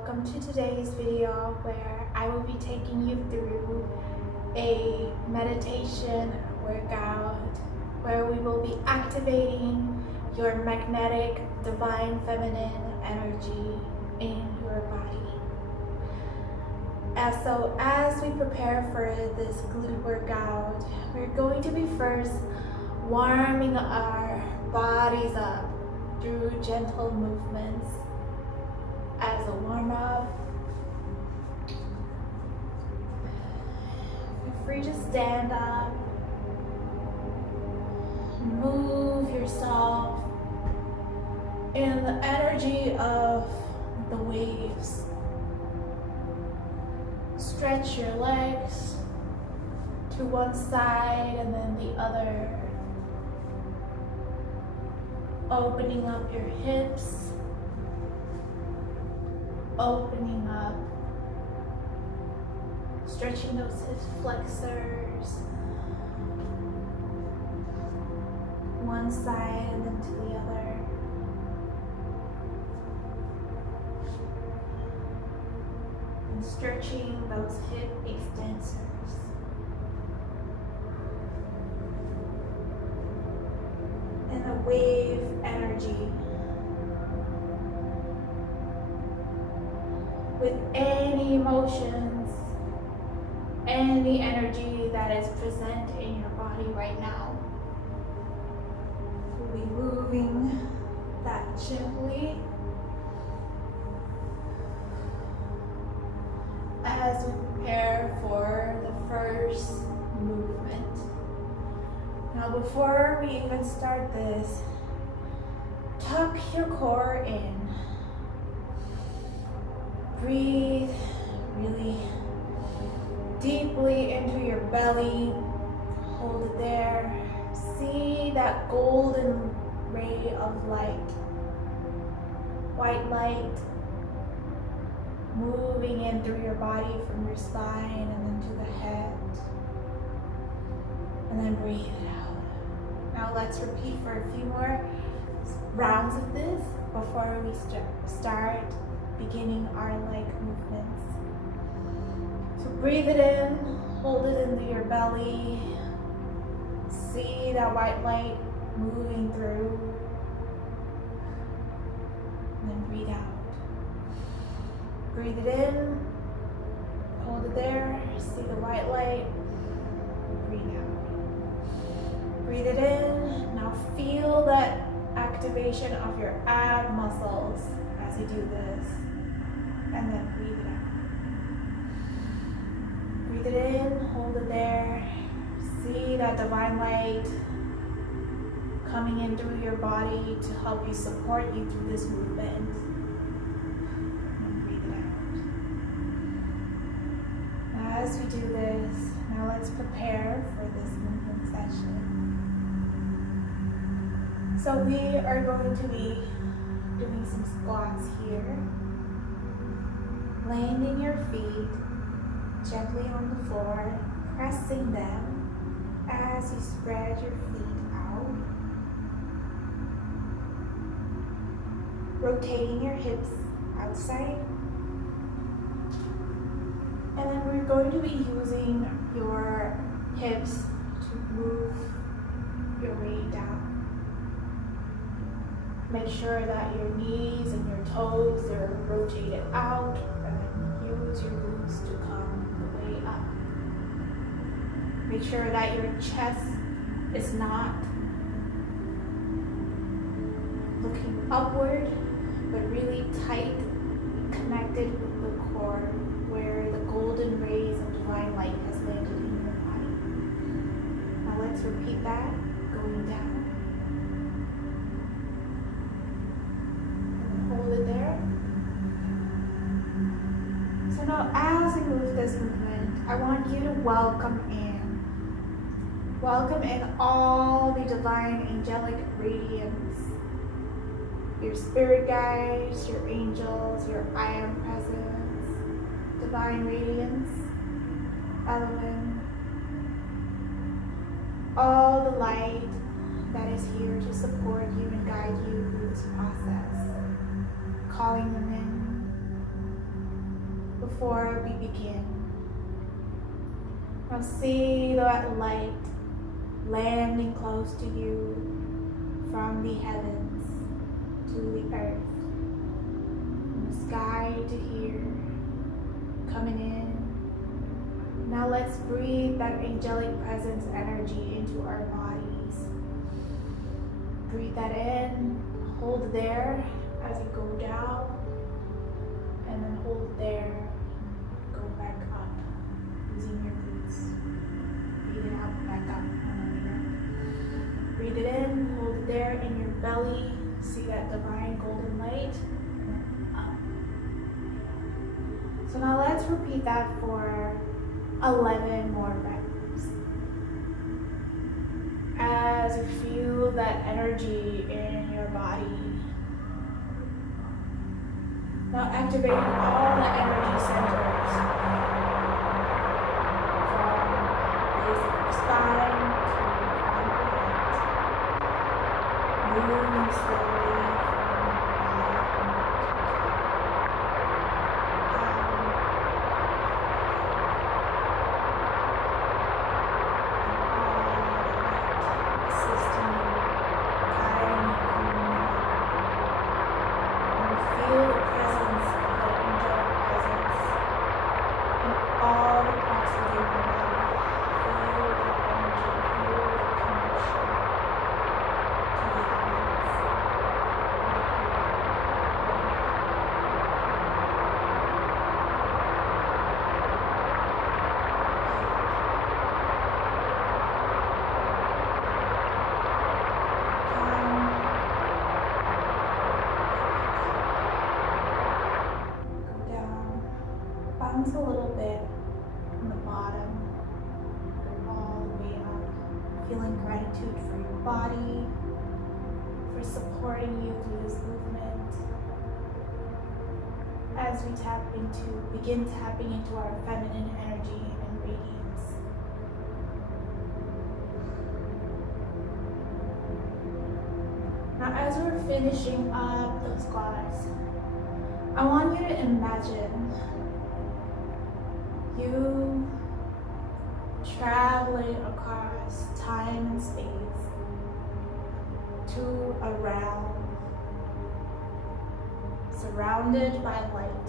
welcome to today's video where I will be taking you through a meditation workout where we will be activating your magnetic divine feminine energy in your body. So as we prepare for this glute workout, we're going to be first warming our bodies up through gentle movements. As a warm-up, feel free to stand up, move yourself in the energy of the waves. Stretch your legs to one side and then the other, opening up your hips, opening up, stretching those hip flexors, one side and then to the other. And stretching those hip extensors. And the wave energy. With any emotions, any energy that is present in your body right now. We'll be moving that gently as we prepare for the first movement. Now before we even start this, tuck your core in. Breathe really deeply into your belly. Hold it there. See that golden ray of light, white light, moving in through your body from your spine and then to the head. And then breathe it out. Now let's repeat for a few more rounds of this before we start beginning our leg movements. So breathe it in, hold it into your belly. See that white light moving through. And then breathe out. Breathe it in, hold it there. See the white light. Breathe out. Breathe it in. Now feel that activation of your ab muscles as you do this. And then breathe it out. Breathe it in, hold it there. See that divine light coming in through your body to help you support you through this movement. And breathe it out. Now as we do this, now let's prepare for this movement session. So we are going to be doing some squats here. Landing your feet gently on the floor, pressing them as you spread your feet out. Rotating your hips outside. And then we're going to be using your hips to move your way down. Make sure that your knees and your toes are rotated out. Use your glutes to come the way up. Make sure that your chest is not looking upward, but really tight, connected with the core, where the golden rays of divine light has landed in your body. Now let's repeat that, going down. And hold it there. So now as we move this movement, I want you to welcome in all the divine angelic radiance, your spirit guides, your angels, your I am presence, divine radiance, element, all the light that is here to support you and guide you through this process. Calling them in, before we begin. Now see that light landing close to you from the heavens to the earth, from the sky to here, coming in. Now let's breathe that angelic presence energy into our bodies. Breathe that in, hold there as you go down, and then hold there, go back up, using your glutes. Breathe it out, back up, breathe it in, hold it there in your belly, see that divine golden light, and up. So now let's repeat that for 11 more reps. As you feel that energy in your body. Now activate all the energy centers from the base of your spine to the crown of your head. Moving slowly from your body bounce a little bit from the bottom, go all the way up, feeling gratitude for your body, for supporting you through this movement. As we begin tapping into our feminine energy and radiance. Now as we're finishing up those squats, I want you to imagine you traveling across time and space to a realm surrounded by light.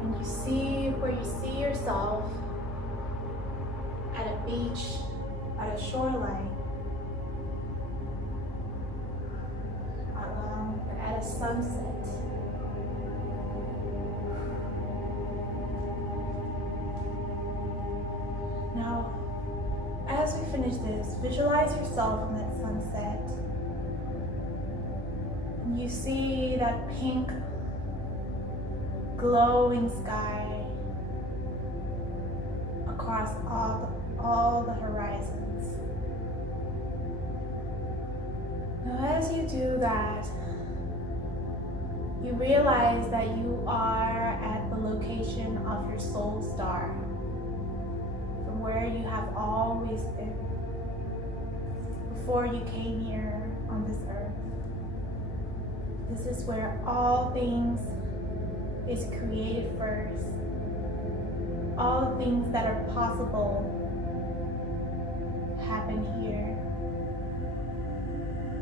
And you see where you see yourself at a beach, at a shoreline, at a sunset. Now, as we finish this, visualize yourself in that sunset. And you see that pink, glowing sky across all the horizons. Now, as you do that, you realize that you are at the location of your soul star, from where you have always been before you came here on this earth. This is where all things is created first. All things that are possible happen here.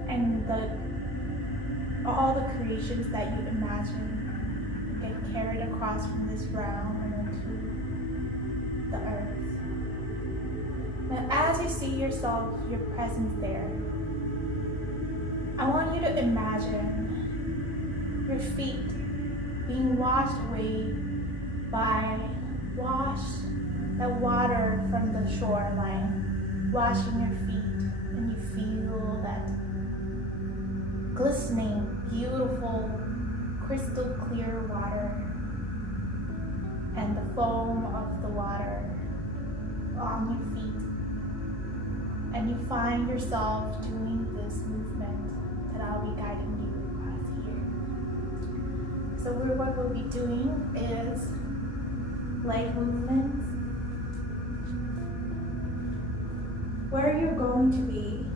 And all the creations that you imagine get carried across from this realm and into the earth. Now, as you see yourself, your presence there, I want you to imagine your feet being washed away by the water from the shoreline, washing your feet, and you feel that glistening, beautiful, crystal clear water and the foam of the water on your feet. And you find yourself doing this movement that I'll be guiding you across here. So what we'll be doing is leg movements where you're going to be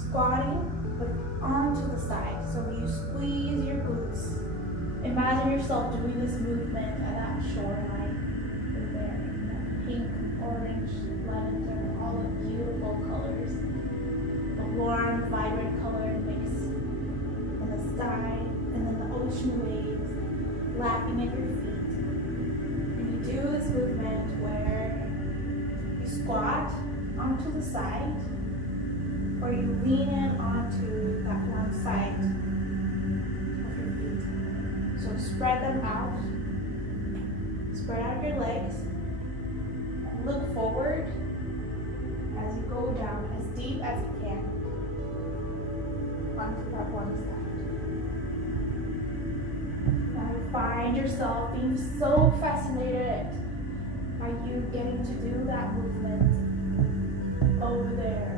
squatting but onto the side. So you squeeze your glutes Imagine yourself doing this movement at that shoreline over there in that pink, orange, lavender, all the beautiful colors. The warm, vibrant color mix in the sky, and then the ocean waves lapping at your feet. And you do this movement where you squat onto the side, or you lean in onto that one side of your feet. So spread them out. Spread out your legs. And look forward as you go down as deep as you can onto that one side. Now you find yourself being so fascinated by you getting to do that movement over there.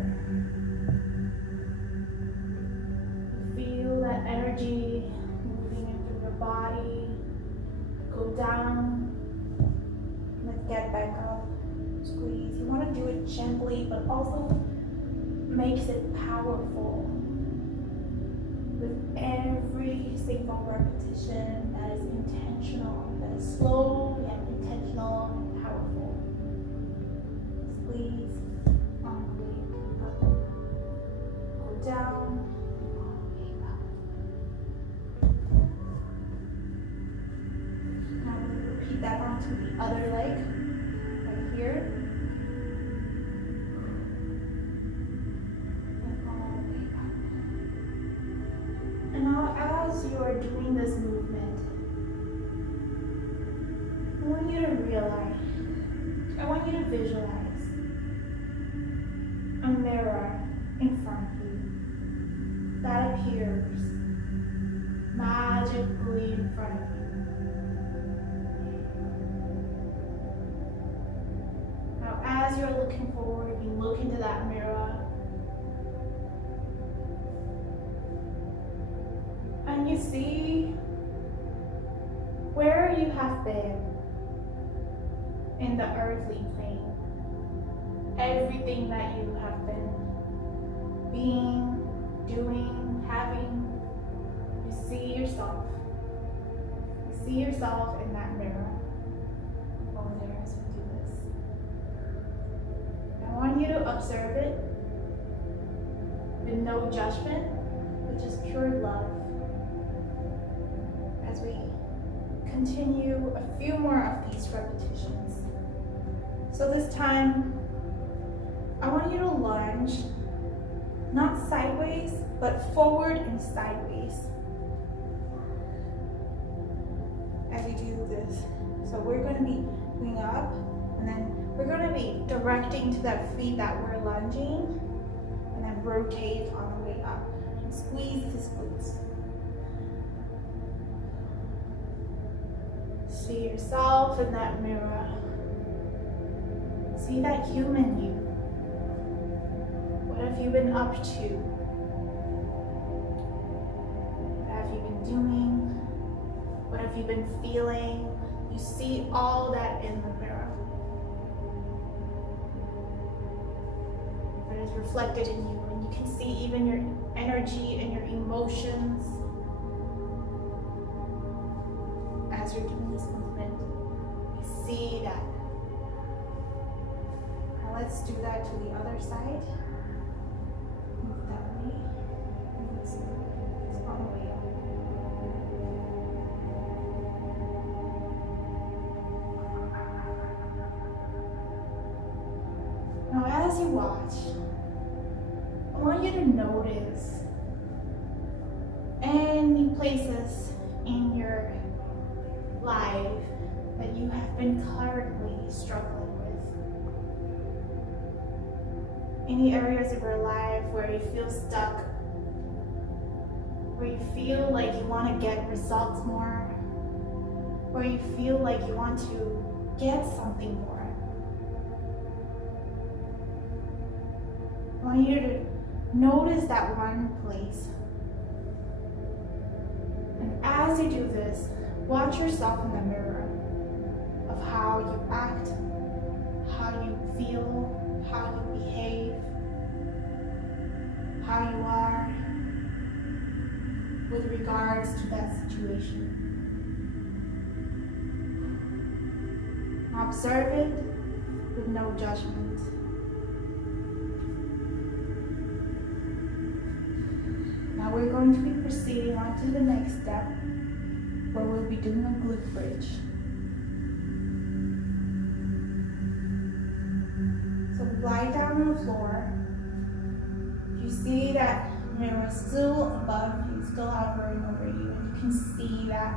You feel that energy moving into your body. Go down, let's get back up, squeeze. You want to do it gently, but also makes it powerful. With every single repetition that is intentional, that is slow yet intentional and powerful. Squeeze on the way up. Go down. That onto the other leg, right here. And all the way up. And now as you are doing this movement, I want you to realize, I want you to visualize a mirror in front of you that appears magically in front of you. As you're looking forward, you look into that mirror and you see where you have been in the earthly plane. Everything that you have been being, doing, having, you see yourself. You see yourself in that mirror over there as we do this. I want you to observe it with no judgment, but just pure love. As we continue a few more of these repetitions. So this time, I want you to lunge, not sideways, but forward and sideways. As we do this. So we're going to be going up, and then we're going to be directing to that feet that we're lunging, and then rotate on the way up. And squeeze the glutes. See yourself in that mirror. See that human you. What have you been up to? What have you been doing? What have you been feeling? You see all that in the mirror. It is reflected in you, and you can see even your energy and your emotions as you're doing this movement. You see that. Now let's do that to the other side. Move that way. And it's on the way up. Now as you watch, I want you to notice any places in your life that you have been currently struggling with. Any areas of your life where you feel stuck, where you feel like you want to get results more, where you feel like you want to get something more. I want you to notice that one place. And as you do this, watch yourself in the mirror of how you act, how you feel, how you behave, how you are with regards to that situation. Observe it with no judgment. Now we're going to be proceeding on to the next step, where we'll be doing a glute bridge. So lie down on the floor. If you see that mirror still above you, still hovering over you, and you can see that,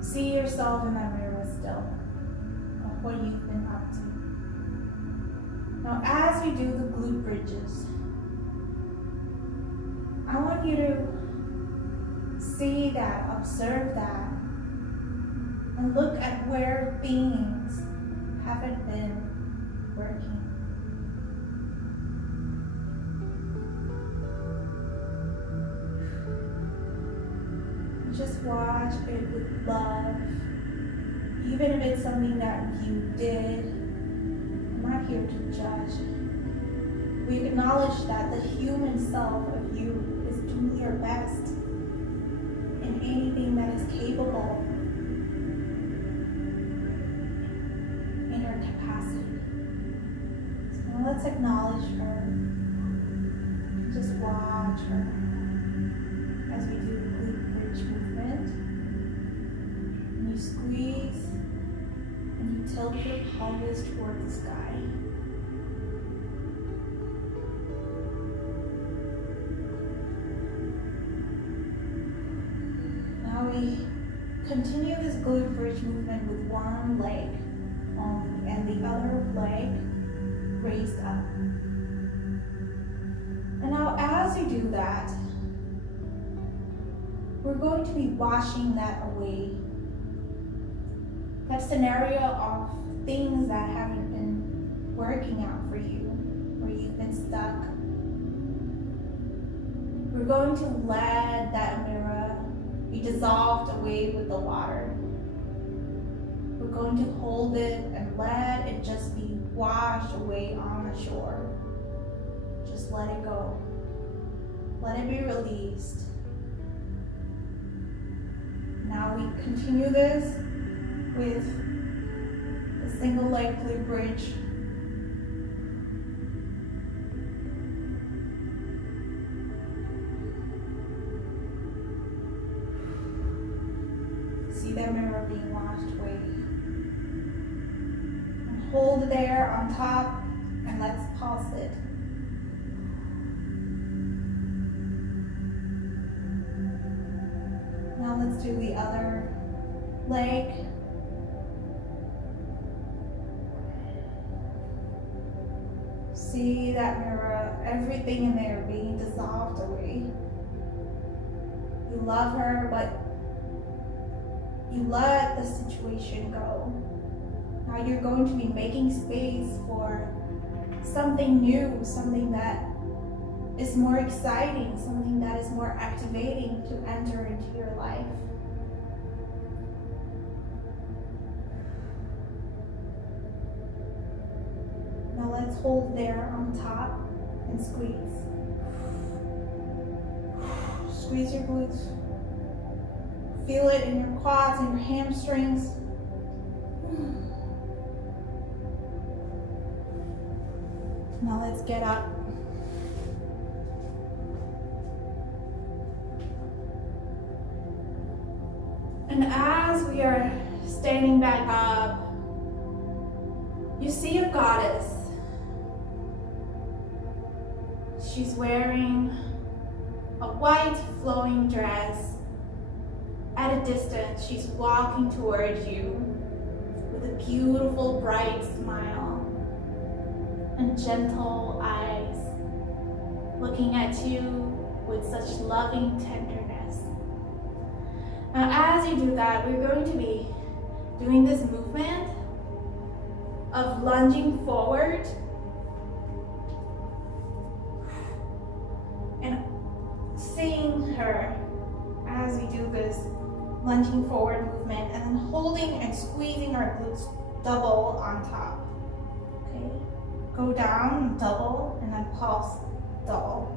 see yourself in that mirror still, of what you've been up to. Now as we do the glute bridges, I want you to see that, observe that, and look at where things haven't been working. Just watch it with love. Even if it's something that you did, I'm not here to judge. We acknowledge that the human self of you is doing your best in anything that is capable in your capacity. So now let's acknowledge her. Just watch her as we do the glute bridge movement. And you squeeze and you tilt your pelvis toward the sky. Now we continue this glute bridge movement with one leg only and the other leg raised up. And now as you do that, we're going to be washing that away. That scenario of things that haven't been working out for you, where you've been stuck. We're going to let that mirror be dissolved away with the water. We're going to hold it and let it just be washed away on the shore. Just let it go. Let it be released. Now we continue this with the single leg glute bridge. See that mirror being washed away. And hold it there on top, and let's pulse it. Now let's do the other leg. See that mirror, everything in there being dissolved away. You love her, but you let the situation go. Now you're going to be making space for something new, something that is more exciting, something that is more activating to enter into your life. Now let's hold there on top and squeeze. Squeeze your glutes. Feel it in your quads and your hamstrings. Now let's get up. And as we are standing back up, you see a goddess. She's wearing a white flowing dress. At a distance, she's walking towards you with a beautiful, bright smile and gentle eyes, looking at you with such loving tenderness. Now, as you do that, we're going to be doing this movement of lunging forward and seeing her as we do this lunging forward movement, and then holding and squeezing our glutes double on top. Okay, go down, double, and then pulse, double.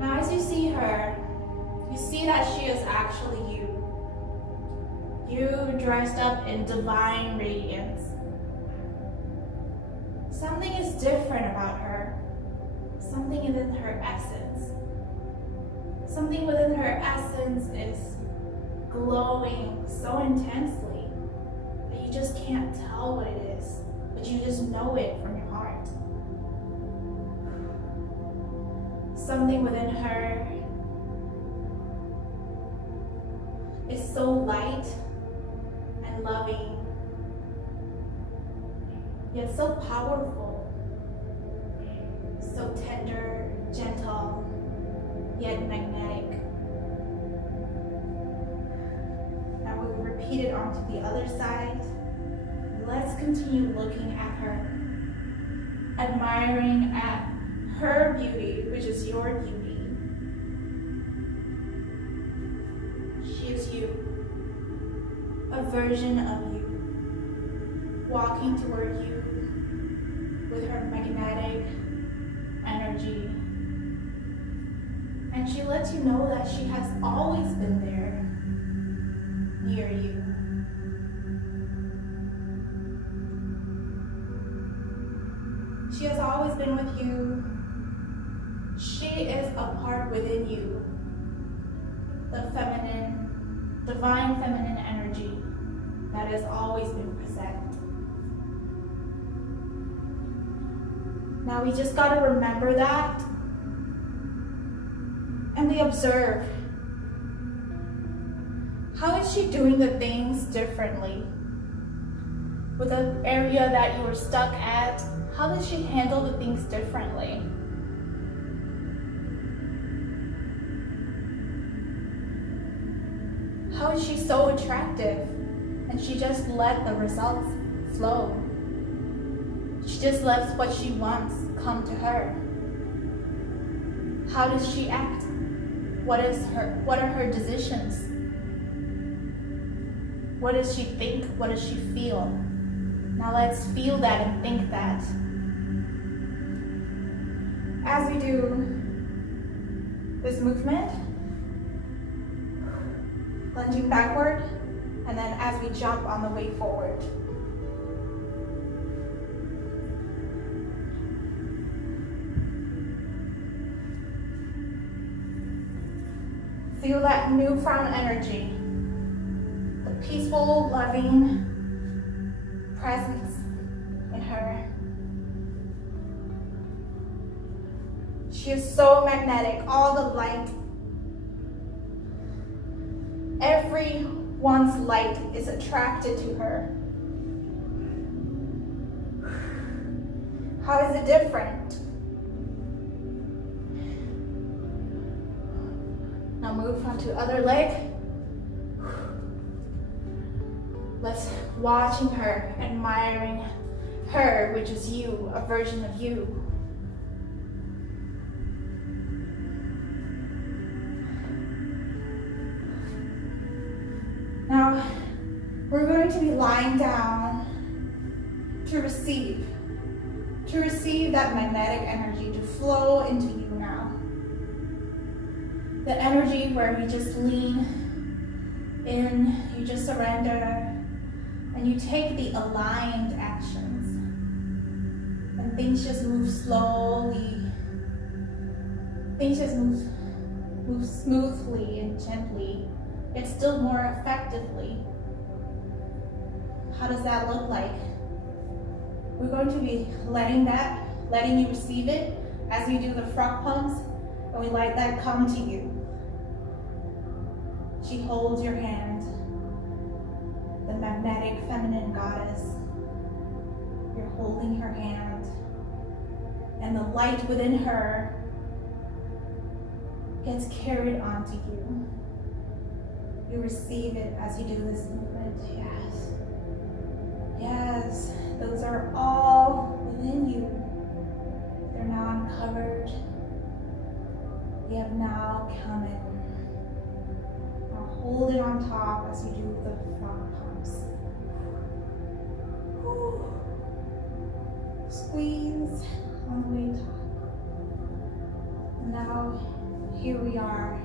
Now as you see her, you you see that she is actually you. You dressed up in divine radiance. Something is different about her. Something within her essence. Something within her essence is glowing so intensely that you just can't tell what it is, but you just know it from your heart. Something within her is so light and loving, yet so powerful, so tender, gentle, yet magnetic. Now we will repeat it onto the other side. Let's continue looking at her, admiring at her beauty, which is your beauty. She is you, a version of you, walking toward you with her magnetic energy. And she lets you know that she has always been there, near you. She has always been with you. She is a part within you, the feminine, divine feminine energy that has always been present. Now we just got to remember that, and we observe. How is she doing the things differently? With the area that you were stuck at, how does she handle the things differently? How is she so attractive and she just let the results flow? She just lets what she wants come to her. How does she act? What are her decisions? What does she think? What does she feel? Now let's feel that and think that. As we do this movement, lunging backward, and then as we jump on the way forward. Feel that newfound energy, the peaceful, loving presence in her. She is so magnetic, all the light. Everyone's light is attracted to her. How is it different? Now move on to other leg. Let's watching her, admiring her, which is you, a version of you. Now, we're going to be lying down to receive that magnetic energy to flow into you now. The energy where we just lean in, you just surrender, and you take the aligned actions. And things just move slowly. Things just move smoothly and gently. It's still more effectively. How does that look like? We're going to be letting you receive it as we do the frog pumps, and we let that come to you. She holds your hand, the magnetic feminine goddess. You're holding her hand, and the light within her gets carried onto you. You receive it as you do this movement. Yes. Yes. Those are all within you. They're now uncovered. They have now come in. Now hold it on top as you do the frog pumps. Whew. Squeeze on the way top. Now here we are.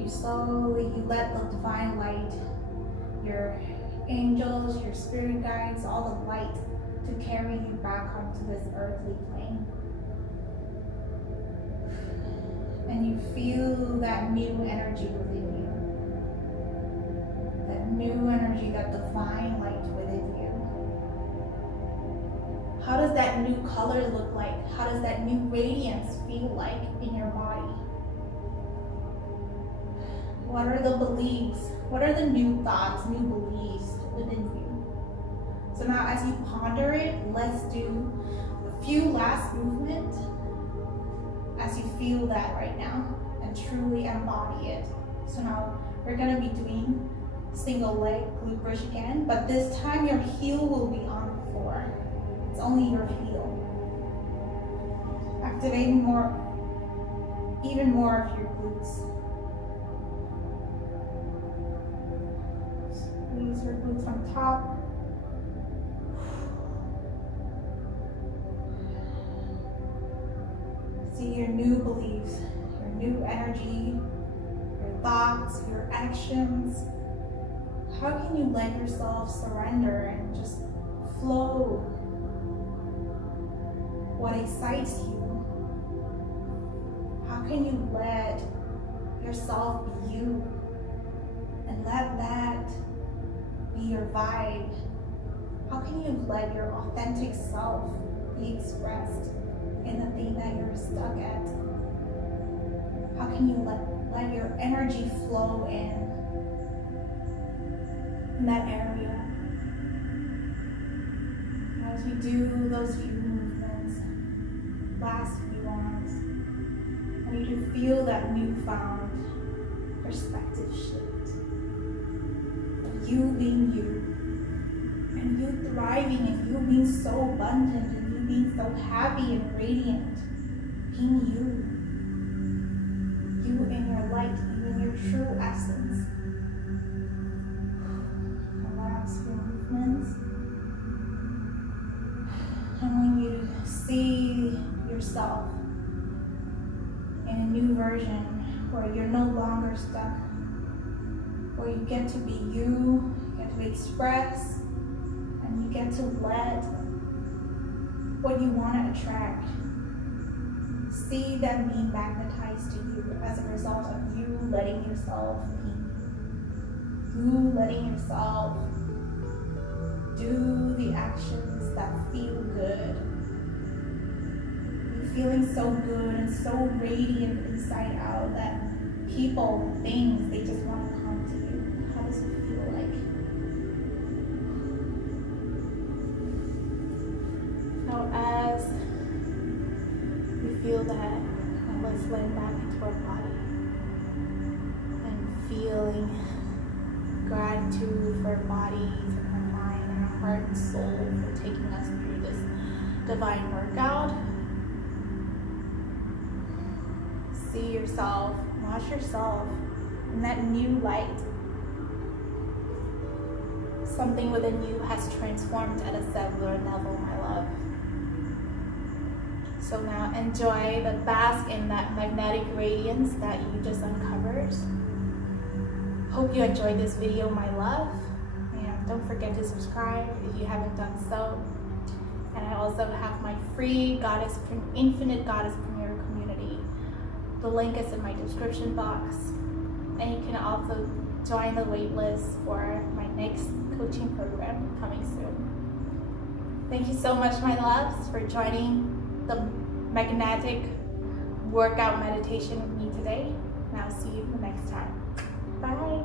you slowly, you let the divine light, your angels, your spirit guides, all the light to carry you back onto this earthly plane. And you feel that new energy within you. That new energy, that divine light within you. How does that new color look like? How does that new radiance feel like in your body? What are the beliefs? What are the new thoughts, new beliefs within you? So now as you ponder it, let's do a few last movements as you feel that right now and truly embody it. So now we're gonna be doing single leg glute bridge again, but this time your heel will be on the floor. It's only your heel. Activating more, even more of your glutes. Squeeze your glutes on top. See your new beliefs, your new energy, your thoughts, your actions. How can you let yourself surrender and just flow? What excites you? How can you let yourself be you and let that be your vibe? How can you let your authentic self be expressed in the thing that you're stuck at? How can you let your energy flow in that area? As we do those few movements, last few ones, I need you to feel that newfound perspective shift of you being you, and you thriving, and you being so abundant, and you being so happy and radiant, being you in your light, even your true essence. Last few movements. I want you to see yourself in a new version where you're no longer stuck, where you get to be you get to express, and you get to let what you want to attract, see them being magnetized to you as a result of you letting yourself be. You letting yourself do the actions that feel good. You feeling so good and so radiant inside out that people, things, they just want to come to you. How does it feel like? Now as we feel that, let's land back into our body and feeling gratitude for our bodies and our mind and our heart and soul for taking us through this divine workout. See yourself, watch yourself in that new light. Something within you has transformed at a cellular level, my love. So now enjoy the bask in that magnetic radiance that you just uncovered. Hope you enjoyed this video, my love. And don't forget to subscribe if you haven't done so. And I also have my free Infinite Goddess Premier community. The link is in my description box. And you can also join the waitlist for my next coaching program coming soon. Thank you so much, my loves, for joining the magnetic workout meditation with me today. And I'll see you the next time. Bye.